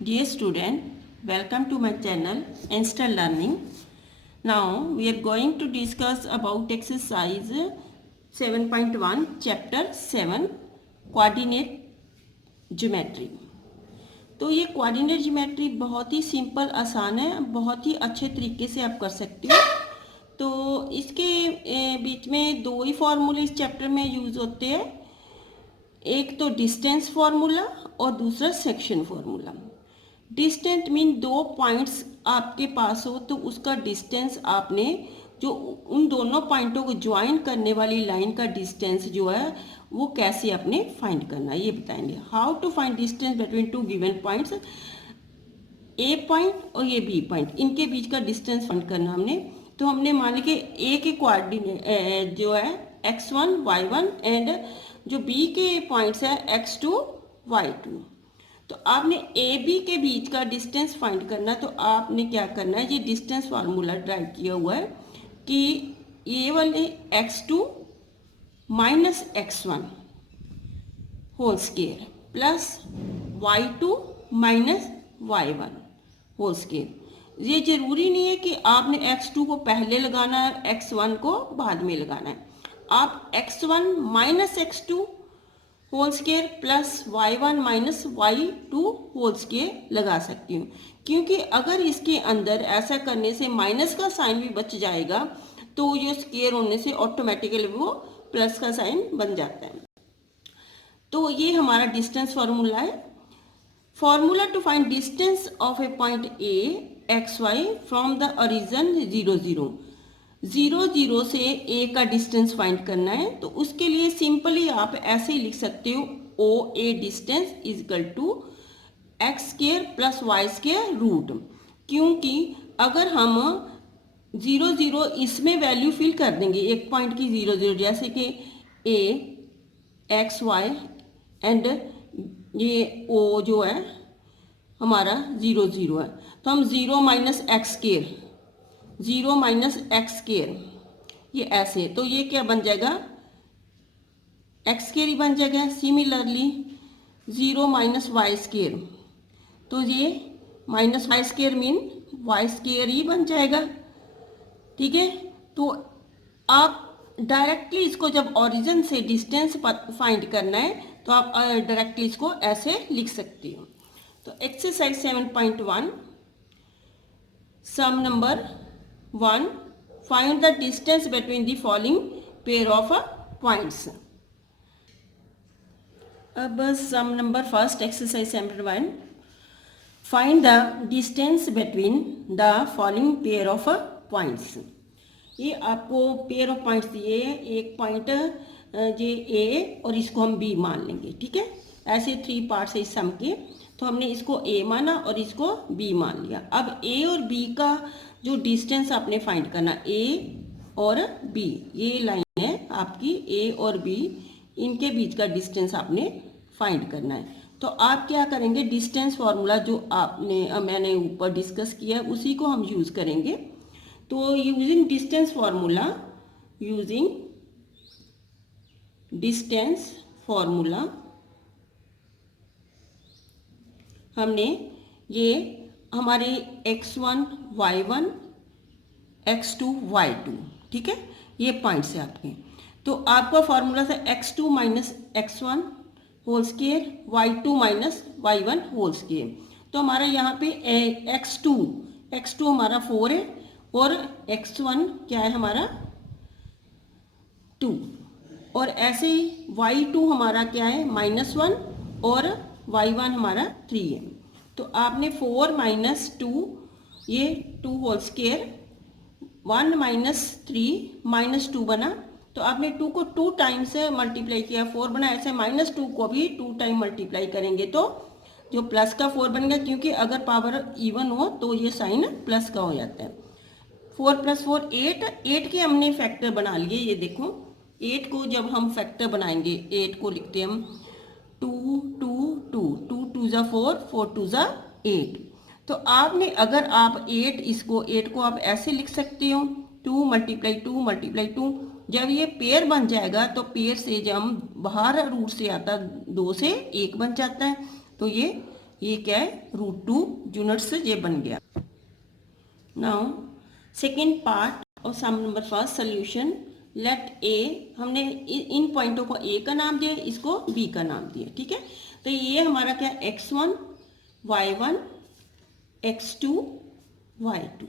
Dear student, welcome to my channel Instant Learning. Now we are going to discuss about exercise 7.1 chapter 7 coordinate geometry. तो ये coordinate geometry बहुत ही simple आसान है, बहुत ही अच्छे तरीके से आप कर सकते हो। तो इसके बीच में दो ही फॉर्मूले इस चैप्टर में यूज़ होते हैं, एक तो डिस्टेंस फार्मूला और दूसरा सेक्शन फार्मूला। डिस्टेंस मीन दो पॉइंट्स आपके पास हो तो उसका डिस्टेंस आपने जो उन दोनों पॉइंटों को ज्वाइन करने वाली लाइन का डिस्टेंस जो है वो कैसे आपने फाइंड करना है ये बताएंगे। How to find distance between two given points, A point और ये बी पॉइंट, इनके बीच का डिस्टेंस फाइंड करना हमने। तो हमने मान लिया कि ए के कोऑर्डिनेट जो है x1 y1 एंड जो बी के पॉइंट्स है x2 y2। तो आपने ए बी के बीच का डिस्टेंस फाइंड करना, तो आपने क्या करना है, ये डिस्टेंस फार्मूला ड्राइव किया हुआ है कि ये वाले x2 minus x1 whole square plus y2 minus y1 whole square. ये जरूरी नहीं है कि आपने x2 को पहले लगाना है, x1 को बाद में लगाना है। आप x1 minus x2 whole square plus y1 minus y2 whole square लगा सकती हूँ, क्योंकि अगर इसके अंदर ऐसा करने से माइनस का साइन भी बच जाएगा तो ये स्केयर होने से ऑटोमेटिकली वो प्लस का साइन बन जाता है। तो ये हमारा डिस्टेंस फार्मूला है। Formula to find distance of a point A x y from the origin 0 0 0 0 से ए का डिस्टेंस फाइंड करना है। तो उसके लिए सिंपली आप ऐसे ही लिख सकते हो, O A distance is equal to X square plus Y square root. क्योंकि अगर हम 0 0 इसमें वैल्यू फिल कर देंगे एक पॉइंट की 0 0, जैसे कि ए एक्स वाई एंड ये ओ जो है हमारा 0 0 है, तो हम 0 minus x square 0 minus x square ये ऐसे, तो ये क्या बन जाएगा, एक्स स्केयर ही बन जाएगा। सिमिलरली 0 माइनस वाई स्केयर, तो ये minus Y square mean Y square ही बन जाएगा। ठीक है, तो आप डायरेक्टली इसको जब ओरिजिन से डिस्टेंस फाइंड करना है तो आप डायरेक्टली इसको ऐसे लिख सकती हो। तो exercise 7.1 sum number 1, find the distance between the following pair of points. अब sum number first exercise 7.1, find the distance between the following pair of points. ये आपको पेयर ऑफ पॉइंट्स दिए हैं, एक पॉइंट ये ए और इसको हम बी मान लेंगे। ठीक है, ऐसे 3 पार्ट्स है इस सम के, तो हमने इसको ए माना और इसको बी मान लिया। अब ए और बी का जो डिस्टेंस आपने फाइंड करना, ए और बी ये लाइन है आपकी, ए और बी इनके बीच का डिस्टेंस आपने फाइंड करना है। तो आप क्या करेंगे, डिस्टेंस फार्मूला जो मैंने ऊपर डिस्कस किया उसी को हम यूज़ करेंगे। तो using distance formula, using distance formula हमने ये हमारे x1 y1 x2 y2, ठीक है, ये पॉइंट्स है आपके। तो आपका फार्मूला था x2 minus x1 whole square y2 minus y1 whole square. तो हमारा यहाँ पे x2 हमारा 4 है और x1 क्या है हमारा 2, और ऐसे ही y2 हमारा क्या है -1 और y1 हमारा 3 है। तो आपने 4 माइनस 2 ये 2 होल स्केयर 1 माइनस 3 माइनस 2 बना, तो आपने 2 को 2 टाइम्स मल्टीप्लाई किया, 4 बना। ऐसे -2 को भी 2 टाइम मल्टीप्लाई करेंगे तो जो प्लस का 4 बनेगा, क्योंकि अगर पावर इवन हो तो ये साइन प्लस का हो जाता है। 4 + 4 8 के हमने फैक्टर बना लिए। ये देखो 8 को जब हम फैक्टर बनाएंगे, 8 को लिखते हैं हम 2 2 2 2 2 ज़ा 4 4 2 ज़ा 8। तो आपने अगर आप 8 को आप ऐसे लिख सकते हो 2 × 2 × 2। जब ये पेयर बन जाएगा तो पेयर से जब हम बाहर रूट से आता 2 से 1 बन जाता है, तो ये ये क्या है, √2 यूनिट्स ये बन गया। नाउ सेकेंड पार्ट और सम नंबर फर्स्ट सोल्यूशन। लेट ए, हमने इन पॉइंटों को ए का नाम दिया, इसको बी का नाम दिया, ठीक है। तो ये हमारा क्या, x1 y1 x2 y2।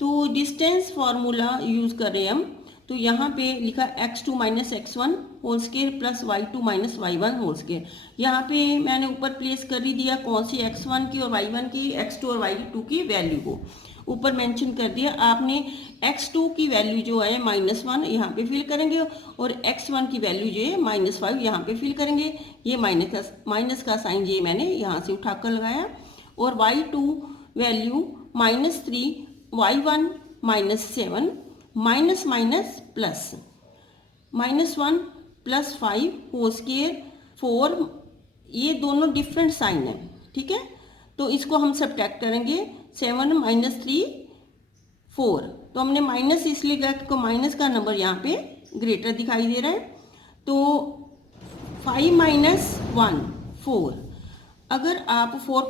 तो डिस्टेंस फार्मूला यूज कर रहे हैं हम। तो यहाँ पे लिखा x2 minus x1 whole square plus y2 minus y1 whole square. यहाँ पे मैंने ऊपर प्लेस कर ही दिया कौन सी x1 की और y1 की, x2 और y2 की वैल्यू को ऊपर मेंशन कर दिया। आपने x2 की वैल्यू जो है -1 यहाँ पे फिल करेंगे और x1 की वैल्यू जो है -5 यहाँ पे फिल करेंगे। ये माइनस का साइन ये मैंने यहाँ से उठाकर लगाया। और y2 value -3, y1 -7, minus minus plus, -1 + 5 whole square 4, ये दोनों डिफरेंट साइन है, ठीक है। तो इसको हम सब्ट्रैक्ट करेंगे, 7 - 3 4। तो हमने माइनस इसलिए किया क्योंकि माइनस का नंबर यहाँ पे ग्रेटर दिखाई दे रहा है। तो 5 - 1 4। अगर आप 4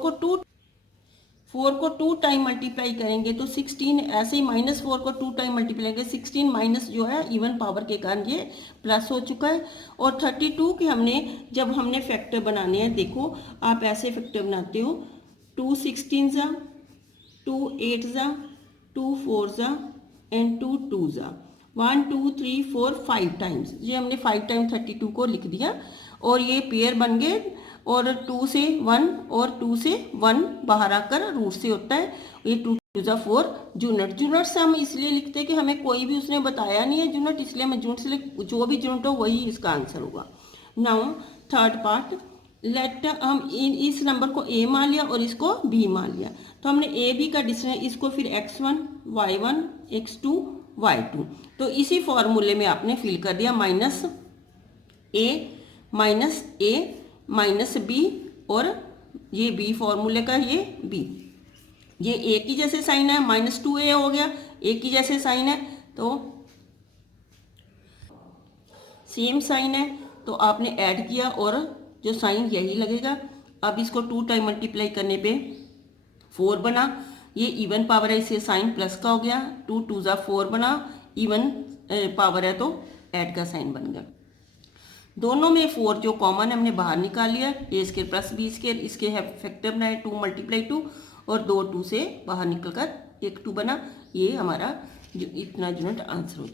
को 2 टाइम मल्टीप्लाई करेंगे तो 16, ऐसे ही -4 को 2 टाइम मल्टीप्लाई करेंगे 16 माइनस जो है इवन पावर के कारण ये प्लस हो चुका है। और 32 के हमने जब हमने फैक्टर बनाने हैं, देखो आप ऐसे फैक्टर बनाते हो, 2 16 जा, 2 8 जा, 2 4 जा एंड 2 2 जा, 1 2 3 4 5 टाइम्स। ये हमने 5 टाइम 32 को लिख दिया और ये पेयर बन गए। और 2 से 1 और 2 से 1 बाहर आकर रूट से होता है, ये 2 2 जा 4 यूनिट। यूनिट से हम इसलिए लिखते हैं कि हमें कोई भी उसने बताया नहीं है यूनिट, इसलिए हम यूनिट से जो भी यूनिट हो वही इसका आंसर होगा। नाउ थर्ड पार्ट, लेट हम इस नंबर को ए मान लिया और इसको बी मान लिया। तो हमने ए बी का डिस्टेंस, इसको फिर x1 y1 x2 y2। तो इसी फॉर्मूले में आपने फिल कर दिया -a माइनस बी, और ये बी फॉर्मूले का ये बी, ये ए की जैसे साइन है, -2a हो गया, ए की जैसे साइन है तो सेम साइन है, तो आपने ऐड किया और जो साइन यही लगेगा। अब इसको 2 टाइम मल्टीप्लाई करने पे 4 बना, ये इवन पावर है इससे साइन प्लस का हो गया, 2 2 जा 4 बना, इवन पावर है तो ऐड का साइन बन गया। दोनों में 4 जो कॉमन है हमने बाहर निकाल लिया, ए स्केयर प्लस बी स्केयर, इसके है फैक्टर बनाए 2 × 2 और 2 2 से बाहर निकलकर एक 2 बना। ये हमारा जो इतना यूनिट आंसर हो।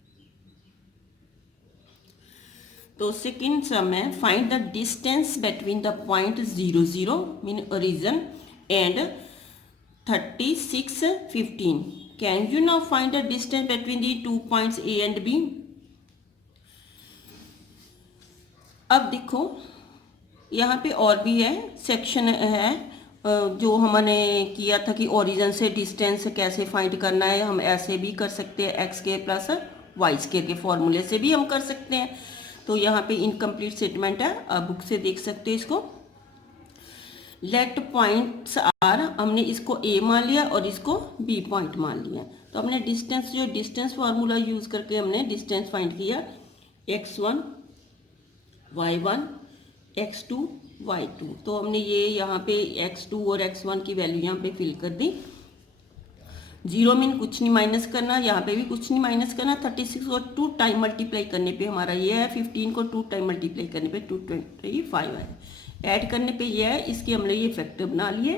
तो सेकेंड सम है, find the distance between the point 0 0 mean origin and 36 15। Can you now find the distance between the 2 points A and B. अब देखो यहाँ पे और भी है, सेक्शन है जो हमने किया था कि ओरिजिन से डिस्टेंस कैसे फाइंड करना है। हम ऐसे भी कर सकते हैं, x² प्लस y² के फॉर्मूले से भी हम कर सकते हैं। तो यहाँ पे इनकम्प्लीट स्टेटमेंट है, आप बुक से देख सकते हैं इसको। लेट पॉइंट्स आर, हमने इसको a मान लिया और इसको b पॉइंट मान लिया। तो हमने डिस्टेंस, जो डिस्टेंस फार्मूला यूज करके हमने डिस्टेंस फाइंड किया, x1 y1 x2 y2। तो हमने ये यहाँ पे x2 और x1 की वैल्यू यहाँ पे फिल कर दी। 0 मीन कुछ नहीं माइनस करना, यहाँ पे भी कुछ नहीं माइनस करना। 36 और 2 टाइम मल्टीप्लाई करने पे हमारा ये है, 15 को 2 टाइम मल्टीप्लाई करने पे 225 है, ऐड करने पे ये है, इसके हमने ये फैक्टर बना लिए।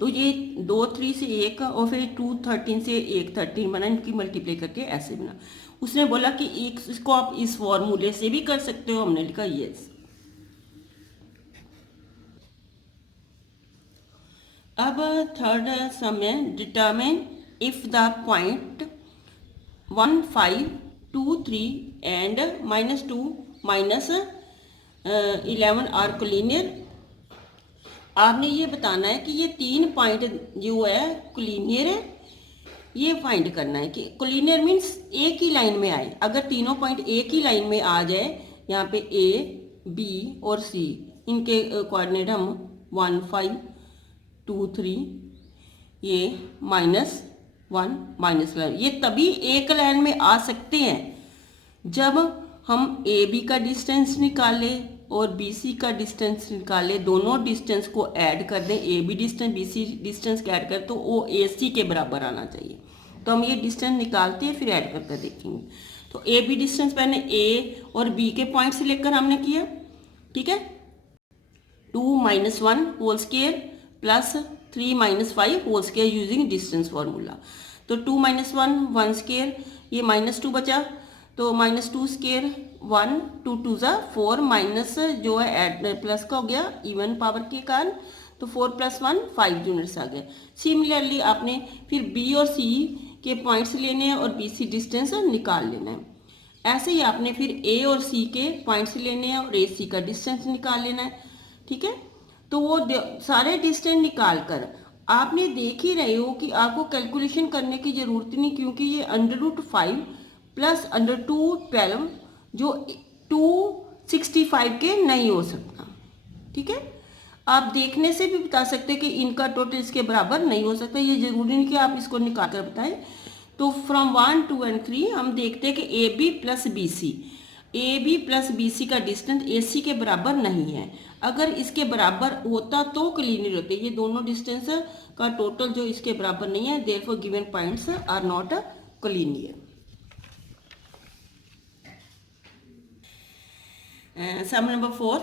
तो ये 2 3 से 1 और फिर 2 13 से 1 13 बना, इनकी मल्टीप्लाई करके ऐसे बना। उसने बोला कि इसको आप इस फॉर्मूले से भी कर सकते हो, हमने लिखा यस। अब थर्ड सम है, determine if the point 1 5 2 3 and -2 -11 are collinear. आपने ये बताना है कि ये 3 पॉइंट जो है कोलिनियर है, ये फाइंड करना है कि कोलिनियर मीन्स एक ही लाइन में आए। अगर तीनों पॉइंट एक ही लाइन में आ जाए, यहाँ पे A B और C, इनके कोऑर्डिनेट हम 1 5 2 3, ये -1 -11, ये तभी एक लाइन में आ सकते हैं जब हम AB का डिस्टेंस निकालें और BC का डिस्टेंस निकाले, दोनों डिस्टेंस को ऐड कर दें, AB डिस्टेंस BC डिस्टेंस के ऐड कर तो वो AC के बराबर आना चाहिए। तो हम ये डिस्टेंस निकालते हैं फिर ऐड करके देखेंगे। तो AB डिस्टेंस पहले A और B के पॉइंट से लेकर हमने किया, ठीक है। 2 - 1 whole square plus 3 - 5 whole square using distance formula. तो 2 - 1 1 स्क्वायर, ये -2 बचा, तो -2 स्क्वायर 1, 2 2 ज़ा 4, माइनस जो है एड प्लस का हो गया इवन पावर के कारण, तो 4 + 1 5 यूनिट्स आ गए। सिमिलरली आपने फिर B और C के पॉइंट्स लेने हैं और BC डिस्टेंस निकाल लेना है। ऐसे ही आपने फिर A और C के पॉइंट्स लेने हैं और AC का डिस्टेंस निकाल लेना है, ठीक है। तो वो सारे डिस्टेंस निकाल कर आपने देख ही रहे हो कि आपको कैलकुलेशन करने की ज़रूरत नहीं, क्योंकि ये √5 प्लस √2 12 जो 265 के नहीं हो सकता, ठीक है। आप देखने से भी बता सकते हैं कि इनका टोटल इसके बराबर नहीं हो सकता, ये जरूरी नहीं कि आप इसको निकाल कर बताएं। तो फ्रॉम 1 2 एंड 3 हम देखते हैं कि AB + BC, AB + BC का डिस्टेंस AC के बराबर नहीं है। अगर इसके बराबर होता तो क्लिनियर होते, ये दोनों डिस्टेंस का टोटल जो इसके बराबर नहीं है, therefore given points are not collinear. Sum number 4,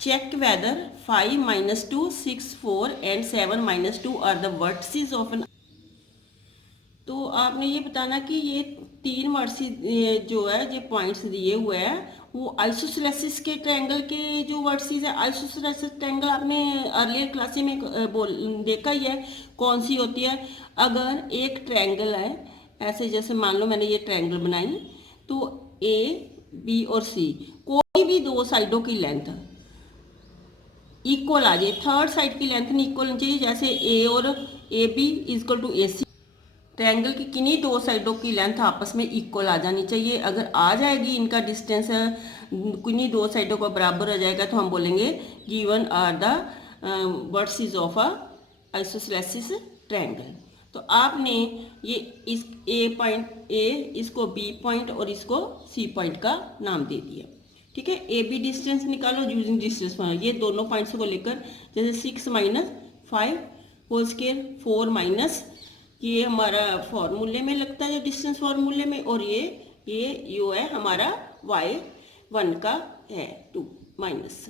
check whether 5 - 2 6 4 and 7 - 2 are the vertices of an। तो आपने ये बताना कि ये 3 वर्टिस जो है जो पॉइंट्स दिए हुए हैं वो आइसोसेलेसिस के ट्रायंगल के जो वर्टिस है। आइसोसेलेसिस ट्रायंगल आपने अर्लियर क्लास में देखा ही है कौन सी होती है। अगर एक ट्रायंगल है ऐसे, जैसे मान लो मैंने ये ट्रायंगल बनाई, तो A B और C कोई भी दो साइडों की लेंथ इक्वल आ जाए, थर्ड साइड की लेंथ नहीं इक्वल होनी चाहिए। जैसे A और AB = AC, ट्रायंगल की किन्हीं दो साइडों की लेंथ आपस में इक्वल आ जानी चाहिए। अगर आ जाएगी, इनका डिस्टेंस किन्हीं दो साइडों का बराबर आ जाएगा, तो हम बोलेंगे given are the vertices of a isosceles triangle. तो आपने ये इस A पॉइंट A, इसको B पॉइंट और इसको C पॉइंट का नाम दे दिया, ठीक है। AB डिस्टेंस निकालो यूजिंग डिस्टेंस, ये दोनों पॉइंट्स को लेकर, जैसे 6 - 5 होल स्क्वायर 4 माइनस, ये हमारा फॉर्मूले में लगता है डिस्टेंस फार्मूले में, और ये जो है हमारा y1 का है 2 माइनस।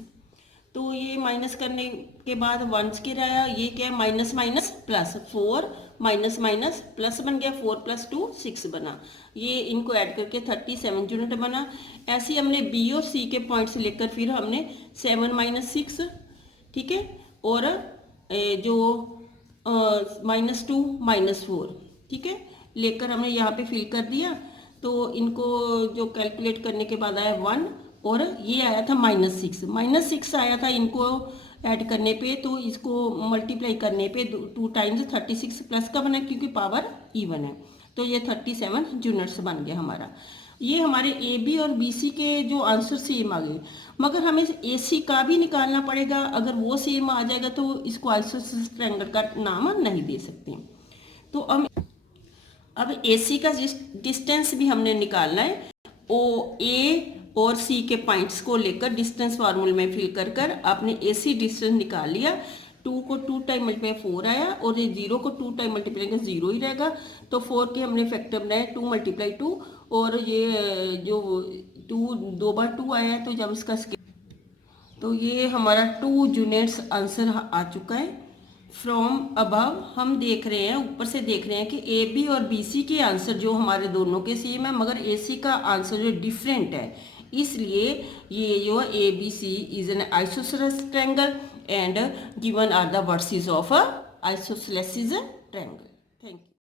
तो ये माइनस करने के बाद 1 स्क्वायर आया, ये क्या है minus minus plus, 4 minus minus plus बन गया, 4 + 2 6 बना, ये इनको ऐड करके 37 यूनिट बना। ऐसे ही हमने B और C के पॉइंट्स लेकर फिर हमने 7 - 6, ठीक है, और जो -2 -4, ठीक है, लेकर हमने यहाँ पे फिल कर दिया। तो इनको जो कैलकुलेट करने के बाद आया 1, और ये आया था -6 आया था इनको ऐड करने पे, तो इसको मल्टीप्लाई करने पे 2 टाइम्स 36 प्लस का बना, क्योंकि पावर इवन है, तो ये 37 यूनिट्स बन गया हमारा। ये हमारे AB और BC के जो आंसर सेम आ गए, मगर हमें AC का भी निकालना पड़ेगा। अगर वो सेम आ जाएगा तो इसको आइसोसेलेस ट्रायंगल का नाम नहीं दे सकते। तो अब AC का डिस्टेंस भी हमने निकालना है। A और C के पॉइंट्स को लेकर डिस्टेंस फार्मूले में फिल कर आपने AC डिस्टेंस निकाल लिया। 2 को 2 टाइम मल्टीप्लाई 4 आया, और ये 0 को 2 टाइम मल्टीप्लाई कर 0 ही रहेगा। तो 4 के हमने फैक्टर बनाए 2 × 2, और ये जो 2 2 बार 2 आया है, तो जब इसका तो ये हमारा 2 यूनिट्स आंसर आ चुका है। फ्रॉम अबव हम देख रहे हैं, ऊपर से देख रहे हैं कि AB और BC के आंसर जो हमारे दोनों के सेम है, मगर AC का आंसर जो डिफरेंट है, इसलिए ये जो ABC is an isosceles triangle and given are the vertices of isosceles triangle. Thank you.